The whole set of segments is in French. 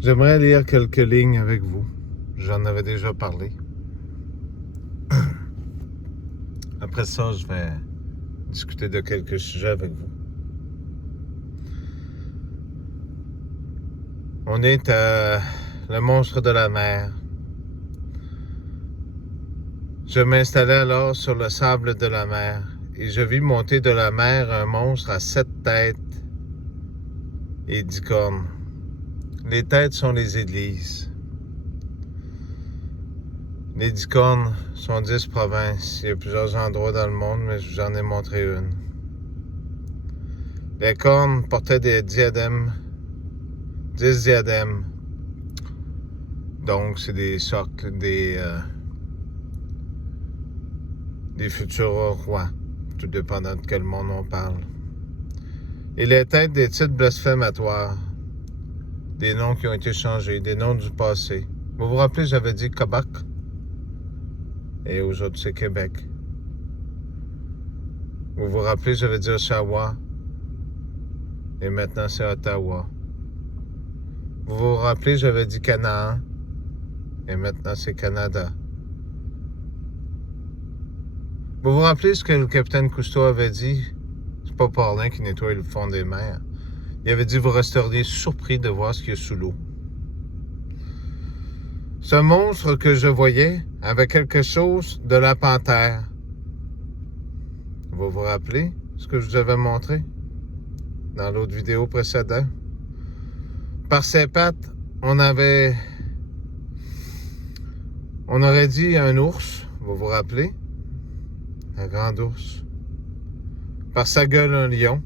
J'aimerais lire quelques lignes avec vous. J'en avais déjà parlé. Après ça, je vais discuter de quelques sujets avec vous. On est à le monstre de la mer. Je m'installais alors sur le sable de la mer et je vis monter de la mer un monstre à 7 têtes et 10 cornes. Les têtes sont les églises. Les 10 cornes sont 10 provinces. Il y a plusieurs endroits dans le monde, mais j'en ai montré une. Les cornes portaient des diadèmes, 10 diadèmes. Donc, c'est des socles des futurs rois, tout dépendant de quel monde on parle. Et les têtes des titres blasphématoires, des noms qui ont été changés, des noms du passé. Vous vous rappelez, j'avais dit Québec, et aujourd'hui c'est Québec. Vous vous rappelez, j'avais dit Oshawa, et maintenant c'est Ottawa. Vous vous rappelez, j'avais dit Canaan, et maintenant c'est Canada. Vous vous rappelez ce que le capitaine Cousteau avait dit? C'est pas Paulin qui nettoie le fond des mers. Il avait dit, vous resteriez surpris de voir ce qu'il y a sous l'eau. Ce monstre que je voyais avait quelque chose de la panthère. Vous vous rappelez ce que je vous avais montré dans l'autre vidéo précédente? Par ses pattes, on aurait dit un ours, vous vous rappelez? Un grand ours. Par sa gueule, un lion.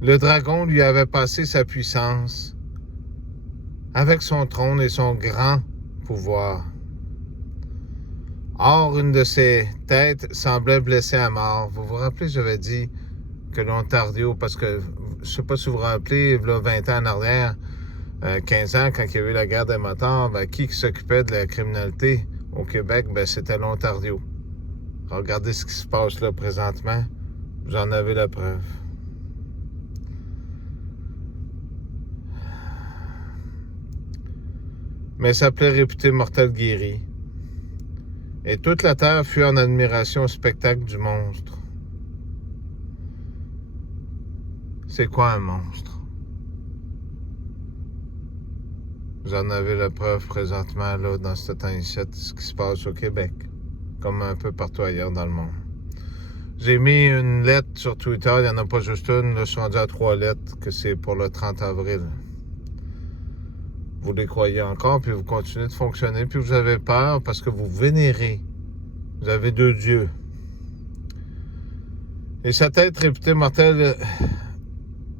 Le dragon lui avait passé sa puissance avec son trône et son grand pouvoir. Or, une de ses têtes semblait blessée à mort. Vous vous rappelez, j'avais dit que l'Ontario, parce que, je ne sais pas si vous vous rappelez, il y a 20 ans en arrière, 15 ans, quand il y a eu la guerre des motards, qui s'occupait de la criminalité au Québec? C'était l'Ontario. Regardez ce qui se passe là présentement. Vous en avez la preuve. Mais s'appelait réputé mortel guéri. Et toute la terre fut en admiration au spectacle du monstre. C'est quoi un monstre? Vous en avez la preuve présentement là, dans ce temps ici, ce qui se passe au Québec, comme un peu partout ailleurs dans le monde. J'ai mis une lettre sur Twitter, il n'y en a pas juste une, là, je suis rendu à 3 lettres, que c'est pour le 30 avril. Vous les croyez encore, puis vous continuez de fonctionner, puis vous avez peur parce que vous vénérez. Vous avez 2 dieux. Et sa tête réputée mortelle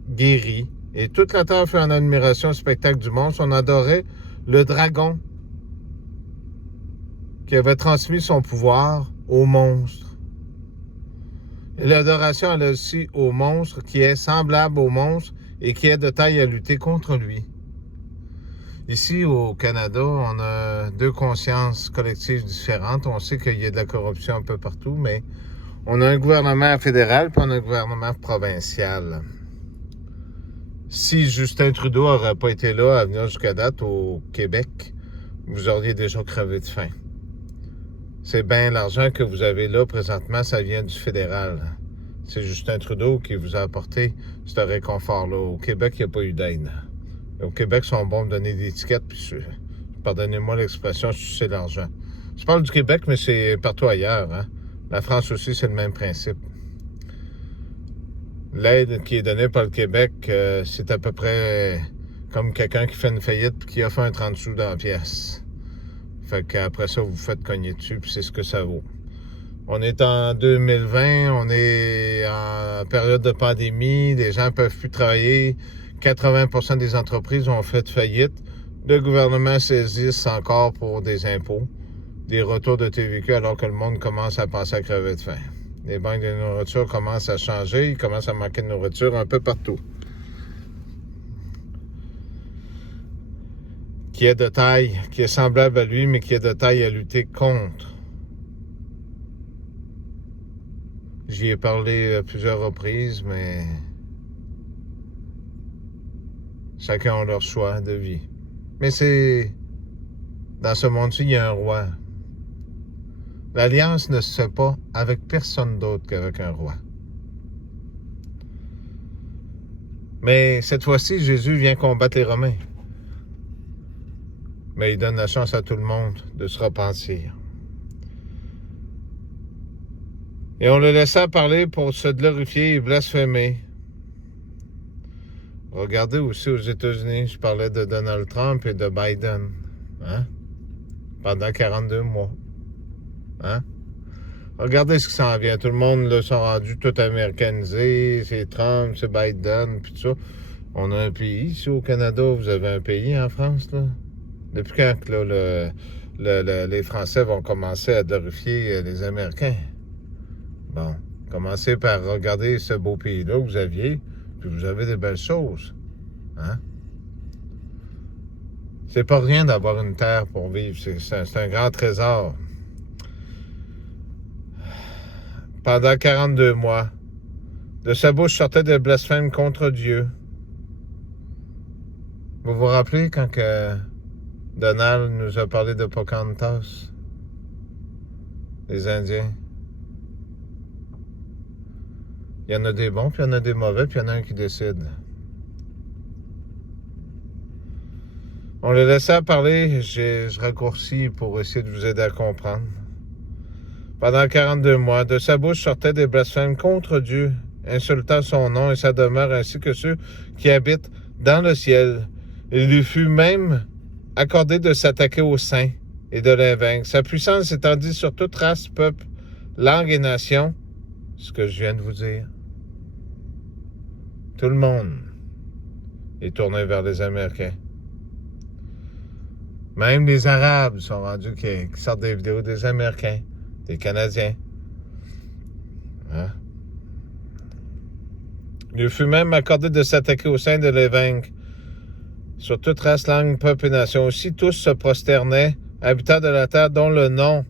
guérie. Et toute la terre fut en admiration au spectacle du monstre. On adorait le dragon qui avait transmis son pouvoir au monstre. Et l'adoration, elle aussi au monstre qui est semblable au monstre et qui est de taille à lutter contre lui. Ici, au Canada, on a 2 consciences collectives différentes. On sait qu'il y a de la corruption un peu partout, mais on a un gouvernement fédéral puis on a un gouvernement provincial. Si Justin Trudeau n'aurait pas été là à venir jusqu'à date au Québec, vous auriez déjà crevé de faim. C'est bien l'argent que vous avez là présentement, ça vient du fédéral. C'est Justin Trudeau qui vous a apporté ce réconfort-là. Au Québec, il n'y a pas eu d'aide. Au Québec, ils sont bons de donner des étiquettes, puis pardonnez-moi l'expression, sucer l'argent. Je parle du Québec, mais c'est partout ailleurs. Hein? La France aussi, c'est le même principe. L'aide qui est donnée par le Québec, c'est à peu près comme quelqu'un qui fait une faillite et qui offre un 30 sous dans la pièce. Fait qu'après ça, vous vous faites cogner dessus, puis c'est ce que ça vaut. On est en 2020, on est en période de pandémie, les gens ne peuvent plus travailler, 80% des entreprises ont fait faillite. Le gouvernement saisisse encore pour des impôts, des retours de TVQ, alors que le monde commence à penser à crever de faim. Les banques de nourriture commencent à changer, il commence à manquer de nourriture un peu partout. Qui est de taille, qui est semblable à lui, mais qui est de taille à lutter contre. J'y ai parlé à plusieurs reprises, mais Chacun a leur choix de vie. Mais c'est... Dans ce monde-ci, il y a un roi. L'alliance ne se fait pas avec personne d'autre qu'avec un roi. Mais cette fois-ci, Jésus vient combattre les Romains. Mais il donne la chance à tout le monde de se repentir. Et on le laissa parler pour se glorifier et blasphémer. Regardez aussi aux États-Unis, je parlais de Donald Trump et de Biden. Hein? Pendant 42 mois. Hein? Regardez ce qui s'en vient. Tout le monde là, sont rendus tout américanisés. C'est Trump, c'est Biden, puis tout ça. On a un pays ici au Canada. Vous avez un pays en France, là? Depuis quand là, les Français vont commencer à glorifier les Américains? Bon, commencez par regarder ce beau pays-là que vous aviez, puis vous avez des belles choses. Hein? C'est pas rien d'avoir une terre pour vivre. C'est un grand trésor. Pendant 42 mois, de sa bouche sortait des blasphèmes contre Dieu. Vous vous rappelez quand que Donald nous a parlé de Pocahontas? Les Indiens. Il y en a des bons, puis il y en a des mauvais, puis il y en a un qui décide. On le laissa parler, je raccourcis pour essayer de vous aider à comprendre. Pendant 42 mois, de sa bouche sortaient des blasphèmes contre Dieu, insultant son nom et sa demeure, ainsi que ceux qui habitent dans le ciel. Il lui fut même accordé de s'attaquer aux saints et de les vaincre. Sa puissance s'étendit sur toute race, peuple, langue et nation, ce que je viens de vous dire. Tout le monde est tourné vers les Américains. Même les Arabes sont rendus qui sortent des vidéos des Américains, des Canadiens. Hein? Il lui fut même accordé de s'attaquer aux saints et de les vaincre. Sur toute race, langue, peuple et nation. Aussi tous se prosternaient, habitants de la terre, dont le nom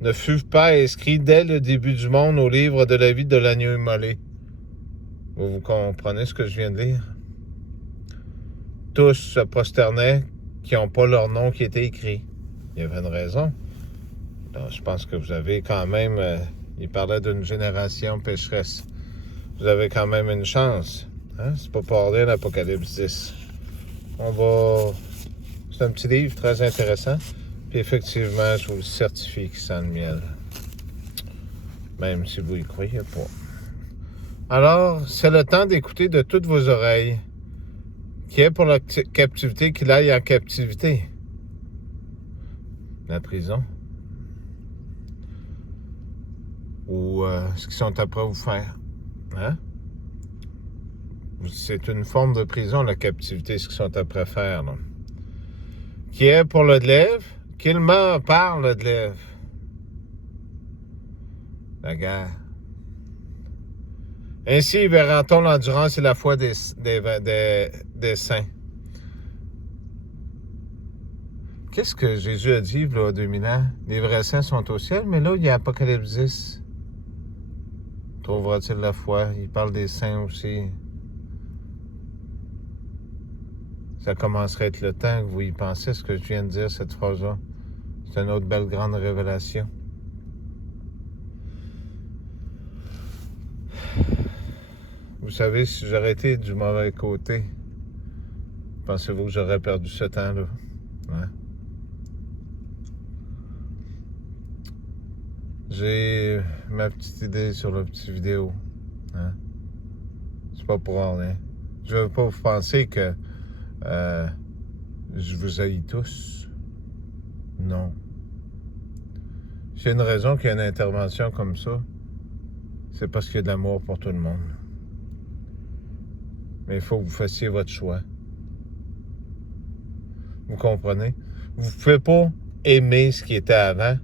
ne fut pas inscrit dès le début du monde au livre de la vie de l'agneau immolé. Vous comprenez ce que je viens de lire? Tous se prosternaient qui n'ont pas leur nom qui était écrit. Il y avait une raison. Donc, je pense que vous avez quand même... il parlait d'une génération pécheresse. Vous avez quand même une chance. Hein? C'est pas pour rien l'Apocalypse 10. On va... C'est un petit livre très intéressant. Puis effectivement, je vous le certifie qu'il sent le miel. Même si vous y croyez pas. Alors, c'est le temps d'écouter de toutes vos oreilles. Qui est pour la captivité, qu'il aille en captivité. La prison. Ou ce qu'ils sont après vous faire. Hein? C'est une forme de prison, la captivité, ce qu'ils sont après faire. Là. Qui est pour le glaive, qu'il meurt par le glaive. La guerre. Ainsi verra-t-on l'endurance et la foi des saints. Qu'est-ce que Jésus a dit, là, 2000 ans? Les vrais saints sont au ciel, mais là, il y a Apocalypse 10. Trouvera-t-il la foi? Il parle des saints aussi. Ça commencerait à être le temps que vous y pensez, ce que je viens de dire, cette phrase-là. C'est une autre belle grande révélation. Vous savez, si j'aurais été du mauvais côté, pensez-vous que j'aurais perdu ce temps-là? Hein? J'ai ma petite idée sur la petite vidéo. Hein? C'est pas pour rien. Je veux pas vous penser que je vous haïs tous. Non. S'il y a une raison qu'il y a une intervention comme ça, c'est parce qu'il y a de l'amour pour tout le monde. Mais il faut que vous fassiez votre choix. Vous comprenez? Vous ne pouvez pas aimer ce qui était avant,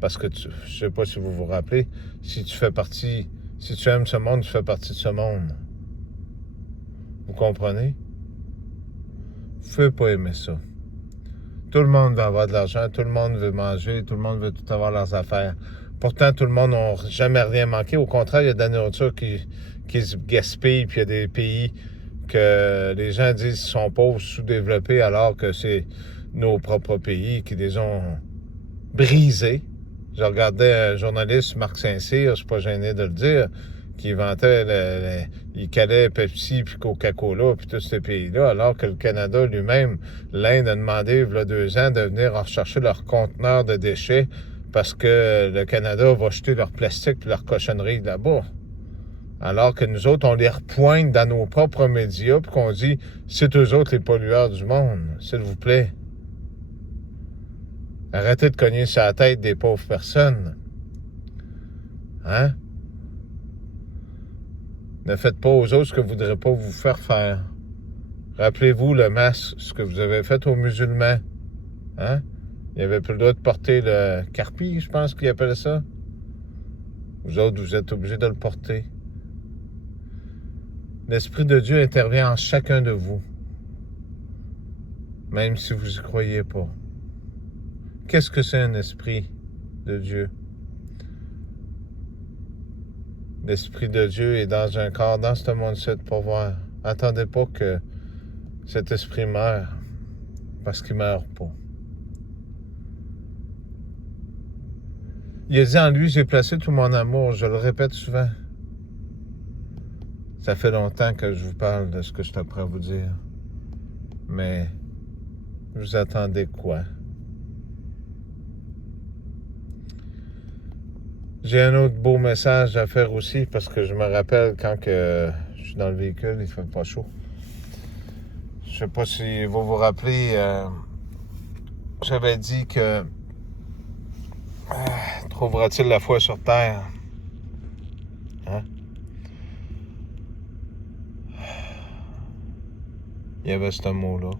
parce que je ne sais pas si vous vous rappelez, si tu aimes ce monde, tu fais partie de ce monde. Vous comprenez? Vous ne pouvez pas aimer ça. Tout le monde veut avoir de l'argent, tout le monde veut manger, tout le monde veut tout avoir leurs affaires. Pourtant, tout le monde n'a jamais rien manqué. Au contraire, il y a de la nourriture qui se gaspille, puis il y a des pays que les gens disent qu'ils sont pauvres, sous-développés, alors que c'est nos propres pays qui les ont brisés. Je regardais un journaliste, Marc Saint-Cyr, je suis pas gêné de le dire, qui vantait, il calait Pepsi puis Coca-Cola puis tous ces pays-là, alors que le Canada lui-même, l'Inde a demandé, il y a 2 ans, de venir rechercher leurs conteneurs de déchets parce que le Canada va jeter leur plastique puis leur cochonnerie là-bas. Alors que nous autres, on les repointe dans nos propres médias puis qu'on dit « c'est eux autres les pollueurs du monde », s'il vous plaît. Arrêtez de cogner sur la tête des pauvres personnes. Hein? Ne faites pas aux autres ce que vous ne voudrez pas vous faire faire. Rappelez-vous le masque, ce que vous avez fait aux musulmans. Hein? Ils n'avaient plus le droit de porter le carpi, je pense qu'ils appellent ça. Vous autres, vous êtes obligés de le porter. L'Esprit de Dieu intervient en chacun de vous, même si vous n'y croyez pas. Qu'est-ce que c'est un esprit de Dieu? L'Esprit de Dieu est dans un corps, dans ce monde-ci, pour voir. Attendez pas que cet esprit meure, parce qu'il ne meurt pas. Il a dit en lui, j'ai placé tout mon amour, je le répète souvent. Ça fait longtemps que je vous parle de ce que je suis prêt à vous dire. Mais vous attendez quoi? J'ai un autre beau message à faire aussi, parce que je me rappelle quand je suis dans le véhicule, il fait pas chaud. Je sais pas si vous vous rappelez, j'avais dit que trouvera-t-il la foi sur terre? Hein? Il y avait ce mot-là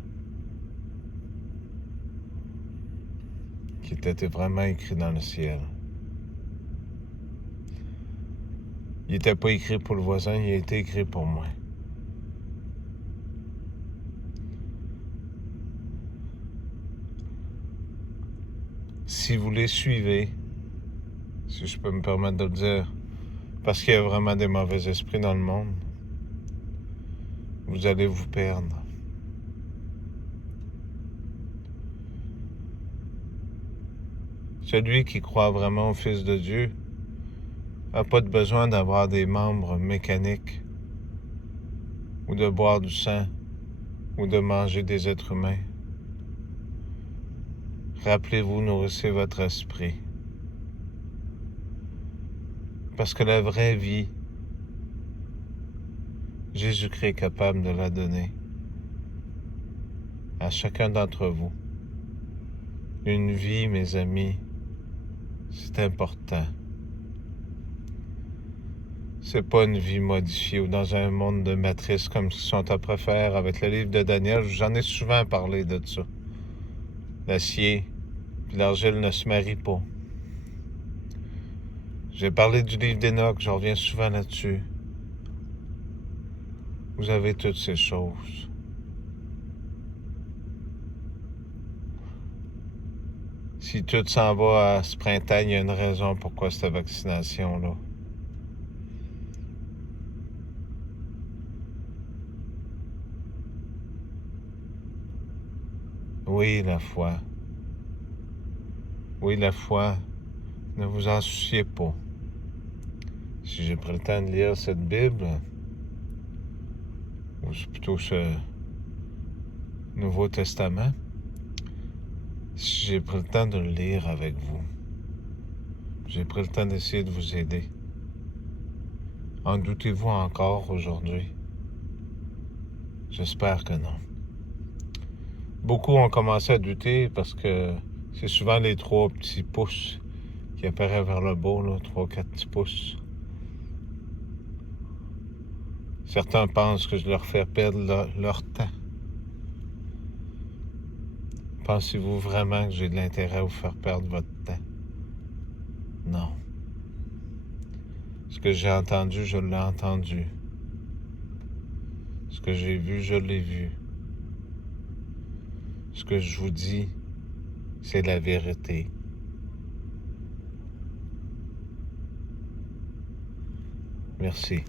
qui était vraiment écrit dans le ciel. Il n'était pas écrit pour le voisin, il a été écrit pour moi. Si vous les suivez, si je peux me permettre de le dire, parce qu'il y a vraiment des mauvais esprits dans le monde, vous allez vous perdre. Celui qui croit vraiment au Fils de Dieu n'a pas de besoin d'avoir des membres mécaniques ou de boire du sang ou de manger des êtres humains. Rappelez-vous, nourrissez votre esprit. Parce que la vraie vie, Jésus-Christ est capable de la donner à chacun d'entre vous. Une vie, mes amis, c'est important. C'est pas une vie modifiée ou dans un monde de matrice comme ce qu'ils sont à faire avec le livre de Daniel. J'en ai souvent parlé de ça. L'acier et l'argile ne se marient pas. J'ai parlé du livre d'Enoch, je reviens souvent là-dessus. Vous avez toutes ces choses. Si tout s'en va à ce printemps, il y a une raison pourquoi cette vaccination-là. Oui, la foi. Oui, la foi. Ne vous en souciez pas. Si j'ai pris le temps de lire cette Bible, ou plutôt ce Nouveau Testament, si j'ai pris le temps de le lire avec vous, j'ai pris le temps d'essayer de vous aider. En doutez-vous encore aujourd'hui? J'espère que non. Beaucoup ont commencé à douter parce que c'est souvent les 3 petits pouces qui apparaissent vers le bas, 3-4 petits pouces. Certains pensent que je leur fais perdre leur temps. Pensez-vous vraiment que j'ai de l'intérêt à vous faire perdre votre temps? Non. Ce que j'ai entendu, je l'ai entendu. Ce que j'ai vu, je l'ai vu. Ce que je vous dis, c'est la vérité. Merci.